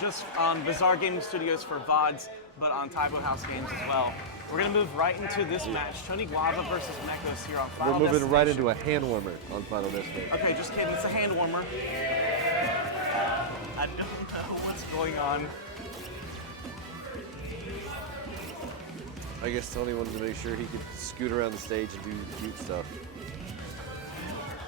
Just on Bizarre Gaming Studios for VODs, but on Typo House Games as well. We're going to move right into this match. Tony Guava versus Mekos here on Final We're moving right into a hand warmer on Final Destination. Okay, just kidding. It's a hand warmer. I don't know what's going on. I guess Tony wanted to make sure he could scoot around the stage and do cute stuff.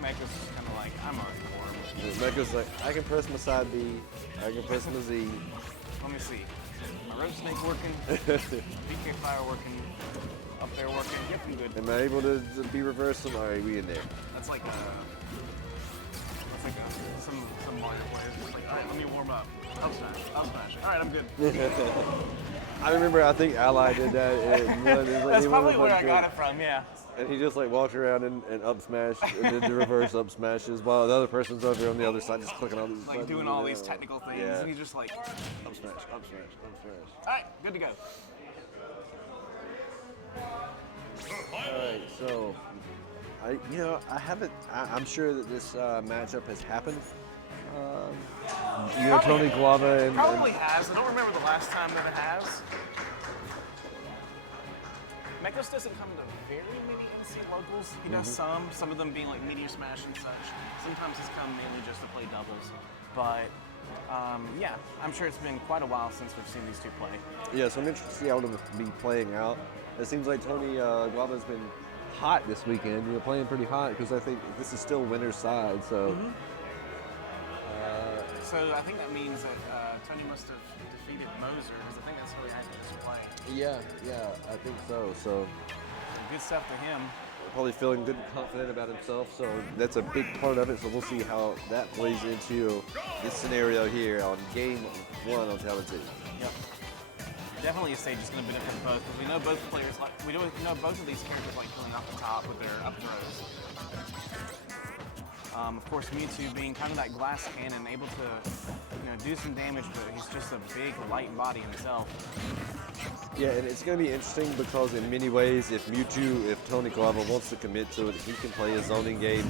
Mekos is kind of like, I'm already warm. Mekos like, I can press my side B, I can press my Z. Let me see. My rope snake working, BK fire working, up there working. Yep, I'm good. Am I able to be reversed? All right, we in there. That's like some Mario players. Just like, all right, let me warm up. Up smash. All right, I'm good. I remember, I think Ally did that. That's probably where I got it from, yeah. And he just like walked around and up smash and did the reverse up smashes while the other person's over on the other side just clicking all these like buttons. Doing all these technical things, yeah. and he's just like, up smash, up smash, up smash. All right, good to go. All right, so I'm sure that this matchup has happened. Tony Guava and probably has. I don't remember the last time that it has. Mekos doesn't come to very many NC locals. He does some of them being like Meteor Smash and such. Sometimes he's come mainly just to play doubles. But yeah, I'm sure it's been quite a while since we've seen these two play. Yeah, so I'm interested to see how it'll be playing out. It seems like Tony Guava's been hot this weekend. Playing pretty hot because I think this is still winner's side. So. So I think that means that Tony must have defeated Moser, because I think that's how he had this play. Yeah, I think so. So good stuff to him. Probably feeling good and confident about himself, so that's a big part of it. So we'll see how that plays into this scenario here on game 1 on Fatality. Yep. Definitely a stage is going to benefit both, because we know both players we know both of these characters like killing off the top with their up throws. Of course, Mewtwo being kind of that glass cannon, able to do some damage, but he's just a big, light body himself. Yeah, and it's going to be interesting because in many ways, if Tony Guava wants to commit to it, he can play a zoning game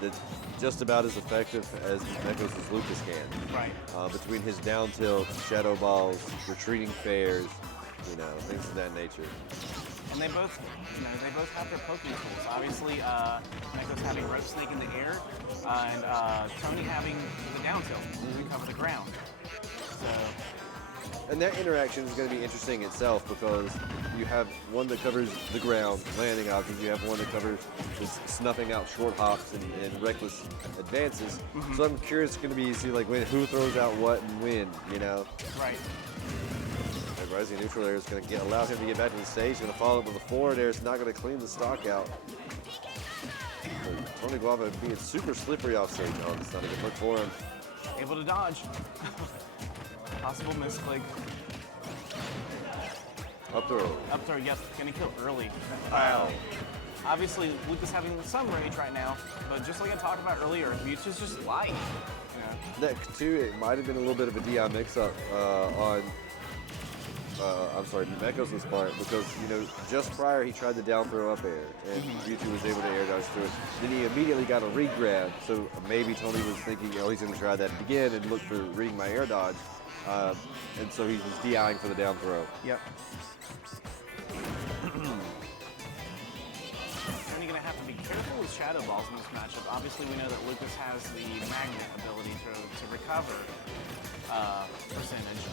that's just about as effective as Mekos' Lucas can. Right. Between his down tilt, shadow balls, retreating fairs, things of that nature. And they both have their poking tools. Obviously, Mekos having rope snake in the air, and Tony having the down tilt to cover the ground. And that interaction is going to be interesting itself because you have one that covers the ground, landing options. You have one that covers just snuffing out short hops and reckless advances. So I'm curious, it's going to be who throws out what and when, Right. Rising neutral air is going to allow him to get back to the stage. Going to follow up with a forward air. It's not going to clean the stock out. So Tony Guava being super slippery off stage. Oh, it's not a good look for him. Able to dodge. Possible misclick. Up throw. Up throw, yes. Gonna kill early. Wow. Obviously, Lucas having some rage right now, but just like I talked about earlier, Mewtwo's just light. That too, it might have been a little bit of a DI mix-up on. Mekos' part, because just prior he tried the down throw up air, and Mewtwo was able to air dodge through it. Then he immediately got a re-grab, so maybe Tony was thinking, oh, he's going to try that again and look for reading my air dodge, and so he was DIing for the down throw. Yep. Tony going to have to be careful with shadow balls in this matchup. Obviously, we know that Lucas has the magnet ability to recover percentage.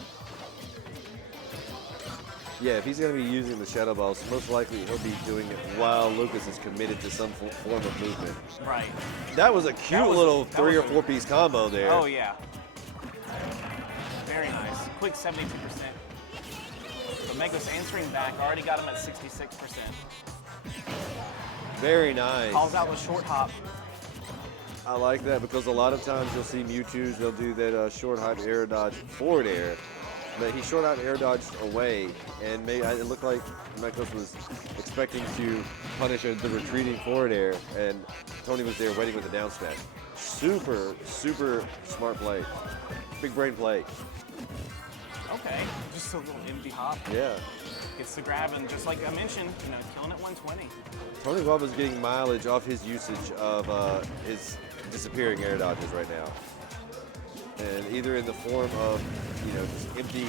Yeah, if he's going to be using the shadow balls, most likely he'll be doing it while Lucas is committed to some form of movement. Right. That was a cute little 3 or 4 piece combo there. Oh yeah. Very nice. Quick 72%. But Mekos answering back, already got him at 66%. Very nice. Calls out the short hop. I like that because a lot of times you'll see Mewtwo's, they'll do that short hop air dodge forward air. But he short out air dodged away, and it looked like Mekos was expecting to punish the retreating forward air, and Tony was there waiting with the down smash. Super, super smart play. Big brain play. Okay, just a little empty hop. Yeah. Gets the grab, and just like I mentioned, killing at 120. Tony Guava's getting mileage off his usage of his disappearing air dodges right now. and either in the form of, just empty,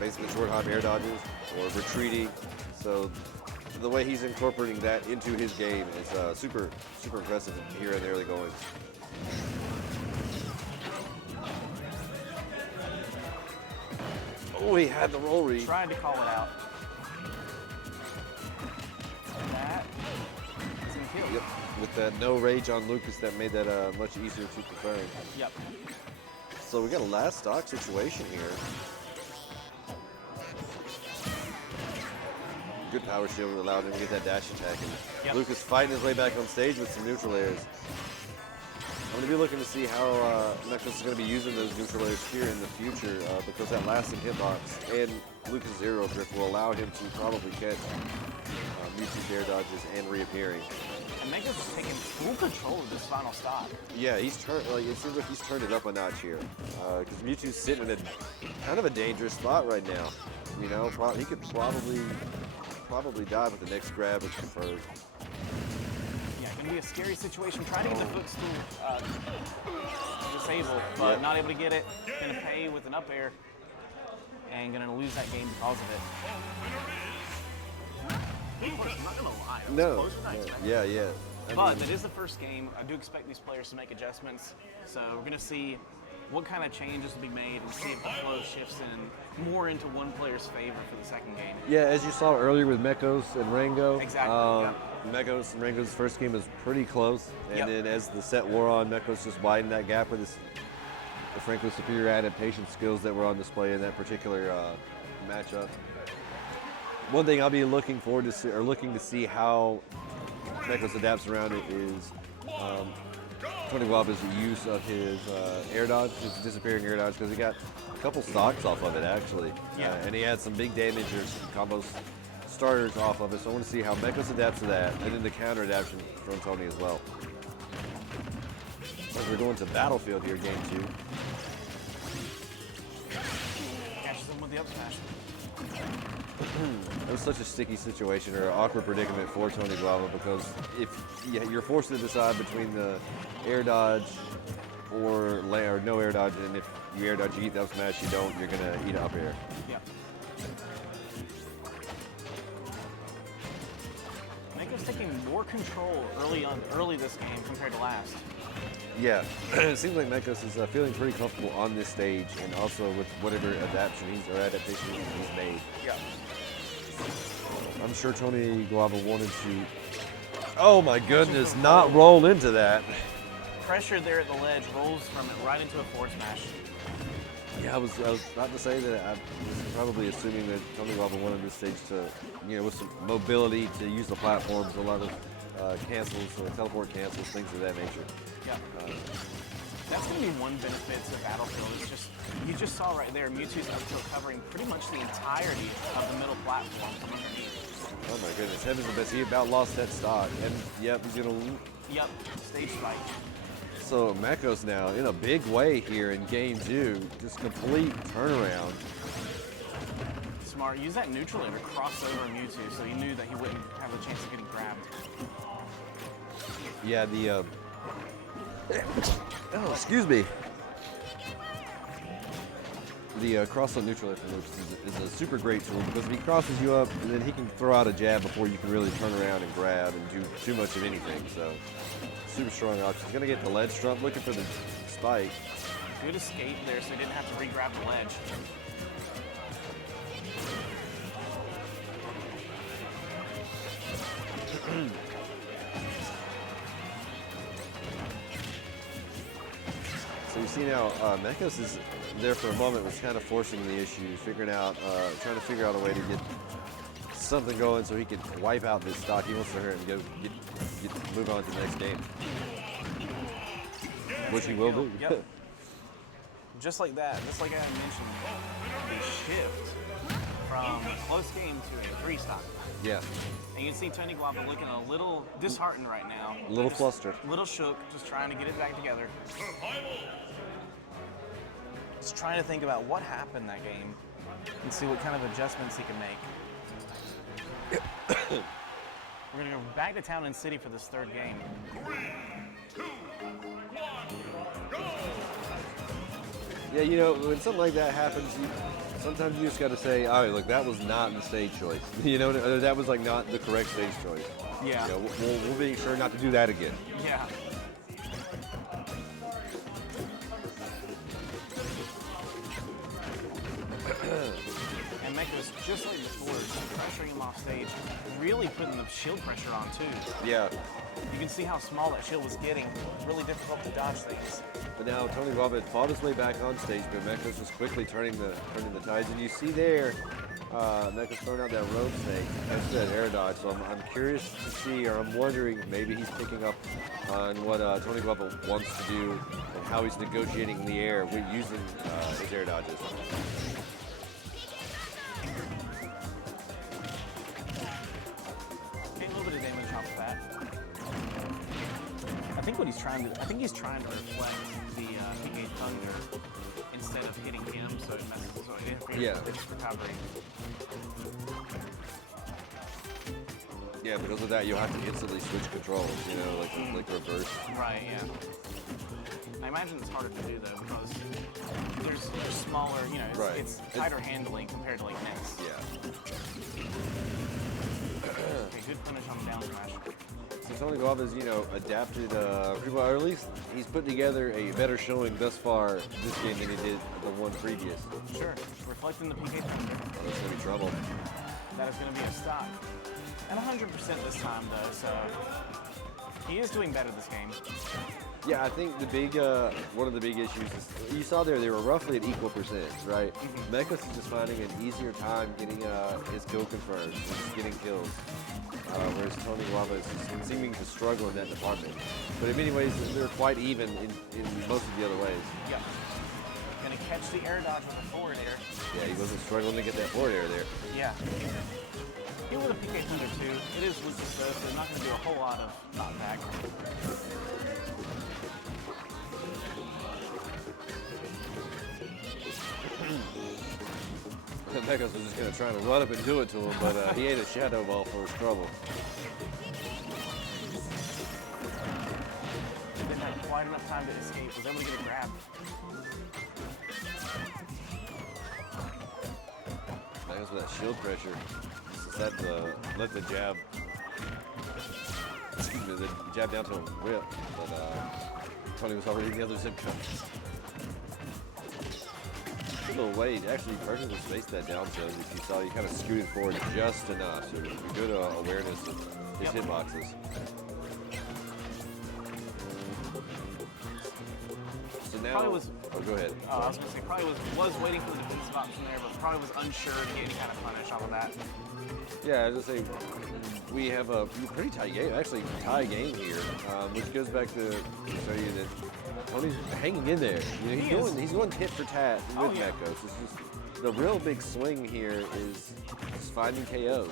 basically short hop air dodges or retreating. So the way he's incorporating that into his game is super impressive here in the early goings. Oh, he had the roll read. Tried to call it out. That is gonna kill. Yep. With that no rage on Lucas, that made that much easier to confirm. Yep. So we got a last stock situation here. Good power shield allowed him to get that dash attack. And Yep. Lucas fighting his way back on stage with some neutral airs. I'm going to be looking to see how Mekos is going to be using those neutral airs here in the future because that lasting hitbox and Lucas' aerial drift will allow him to probably catch Mewtwo's air dodges and reappearing. And Mekos is taking full control of this final stop. Yeah, he's turned. It seems like he's turned it up a notch here because Mewtwo's sitting in a kind of a dangerous spot right now. He could probably die, but the next grab is confirmed. Yeah, gonna be a scary situation. Trying to get the footstool disabled, but not able to get it. Gonna pay with an up air and gonna lose that game because of it. I'm not gonna lie. It was No. closer than I expected. Yeah. But it is the first game. I do expect these players to make adjustments. So we're going to see what kind of changes will be made and see if the flow shifts in more into one player's favor for the second game. Yeah, as you saw earlier with Mekos and Rango. Exactly, Mekos and Rango's first game was pretty close. And Yep. then as the set wore on, Mekos just widened that gap with his frankly superior adaptation skills that were on display in that particular matchup. One thing I'll be looking forward to see, or looking to see how Mekos adapts around it is Tony Guava's use of his air dodge, his disappearing air dodge, because he got a couple stocks off of it actually. Yeah. And he had some big damage or combos starters off of it. So I want to see how Mekos adapts to that, and then the counter adaptation from Tony as well. As we're going to Battlefield here, game 2. Catches them with the up smash. It was such a sticky situation or an awkward predicament for Tony Guava because if you're forced to decide between the air dodge or no air dodge, and if you air dodge, you eat the up smash, you don't, you're gonna eat up air. Yeah. Mekos taking more control early this game compared to last. Yeah, it seems like Mekos is feeling pretty comfortable on this stage and also with whatever adaptation he's made. Yeah. I'm sure Tony Guava wanted to, oh my goodness, not roll into that. Pressure there at the ledge, rolls from it right into a forward smash. Yeah, I was about to say that I was probably assuming that Tony Guava wanted this stage to, with some mobility to use the platforms, a lot of cancels, teleport cancels, things of that nature. Yeah. That's going to be one benefit to Battlefield. It's just, you just saw right there, Mewtwo's up tilt covering pretty much the entirety of the middle platform from underneath. Oh my goodness, heavens above, he about lost that stock. And yep, he's going to... Yep, stage spike. So Mekos now in a big way here in game 2, just complete turnaround. Smart, use that neutral air to cross over Mewtwo so he knew that he wouldn't have a chance of getting grabbed. Yeah, the... oh, excuse me. The cross-up neutral air from Lucas is a super great tool because if he crosses you up, and then he can throw out a jab before you can really turn around and grab and do too much of anything. So, super strong option. He's going to get the ledge trump, looking for the spike. Good escape there so he didn't have to re-grab the ledge. So you see now, Mekos is there for a moment, was kind of forcing the issue, trying to figure out a way to get something going so he can wipe out this stock. He wants to hurry and move on to the next game, which he will do. Yep. Just like that, just like I mentioned, the shift from close game to a 3-stock. Yeah, And you can see Tony Guava looking a little disheartened right now. a little flustered. A little shook, just trying to get it back together. Just trying to think about what happened that game and see what kind of adjustments he can make. We're going to go back to Town and City for this third game. 3, 2, 1, go! Yeah, you know, when something like that happens, sometimes you just got to say, all right, look, that was not the stage choice. You know, or that was like not the correct stage choice. Yeah. You know, we'll be sure not to do that again. Yeah. And Mekos, just like before, pressuring him off stage, really putting the shield pressure on too. Yeah. You can see how small that shield was getting. Really difficult to dodge things. But now Tony Guava fought his way back on stage, but Mekos was quickly turning the tides. And you see there, Mekos throwing out that rope snake, that's that air dodge. So I'm curious to see, or I'm wondering, maybe he's picking up on what Tony Guava wants to do and how he's negotiating in the air with using his air dodges. Okay, a little bit of damage off of that. I think he's trying to reflect the PK Thunder instead of hitting him, so it interferes with his recovery. Yeah, because of that, you'll have to instantly switch controls, you know, like reverse. Right, yeah. I imagine it's harder to do though because there's smaller, you know, it's tighter handling compared to like Nets. Yeah. Okay, good punish on the down smash. So Tony Guava's, you know, adapted, or at least he's put together a better showing thus far this game than he did the one previous. Sure, reflecting the PK Thunder. Oh, that's gonna be trouble. That is going to be a stop. And 100% this time though, so he is doing better this game. Yeah, I think the big, one of the big issues is, you saw there, they were roughly at equal percent, right? Mekos is just finding an easier time getting his kill confirmed, just getting kills. Whereas Tony Guava is seeming to struggle in that department. But in many ways, they're quite even in most of the other ways. Yep. Gonna catch the air dodge with a forward air. Yeah, he wasn't struggling to get that forward air there. Yeah. Even with a PK Thunder too, it is Lucas though, so they're not gonna do a whole lot of knockback. Mekos was just going to try to run up and do it to him, but he ate a shadow ball for his trouble. Didn't have quite enough time to escape. Was able to get a grab. Mekos with that shield pressure. Let the jab. Excuse me, the jab down to a whip, but Tony was already in the other zip code. Little way, actually perfectly spaced that down so as you saw, you kind of scooted forward just enough. So good awareness of his hitboxes. So now, oh, go ahead. I was going to say, probably was waiting for the defensive option there, but probably was unsure to get any kind of punish off of that. Yeah, I was going to say, we have a pretty tight game, actually tie game here, which goes back to show you that Tony's hanging in there. You know, he's going tit for tat with Mekos. It's just the real big swing here is finding KOs.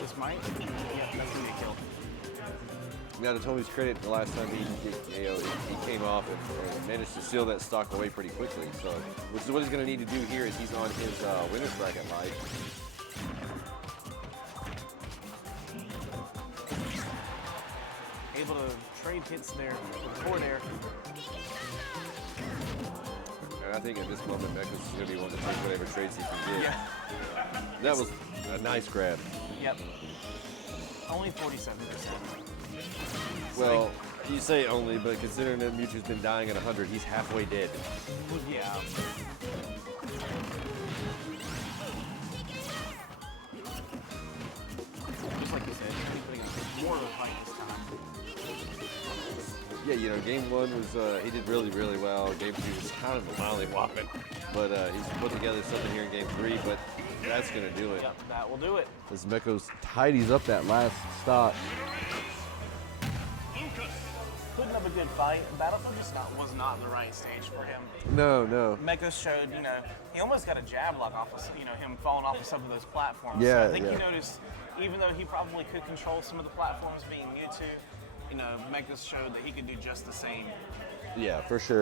This might, yeah, that's gonna be a kill. Now to Tony's credit, the last time he came off and managed to seal that stock away pretty quickly. So, which is what he's going to need to do here is he's on his winner's bracket light. Able to trade hits there forward air. And I think at this moment, Mekos is going to be one to take whatever trades he can get. Yeah. That was a nice grab. Yep. Only 47%. Well, you say only, but considering that Mewtwo's been dying at 100, he's halfway dead. Yeah. Just like you said, he's putting more of a fight this time. Yeah, you know, game one was, he did really, really well. Game two was kind of mildly whopping. But he's put together something here in game three, but that's going to do it. Yep, that will do it. As Mekos tidies up that last stop. Putting up a good fight. Battlefield just was not the right stage for him. No. Mekos showed, you know, he almost got a jab lock off of, you know, him falling off of some of those platforms. Yeah, so I think you noticed, even though he probably could control some of the platforms being Mewtwo, you know, Mekos showed that he could do just the same. Yeah, for sure.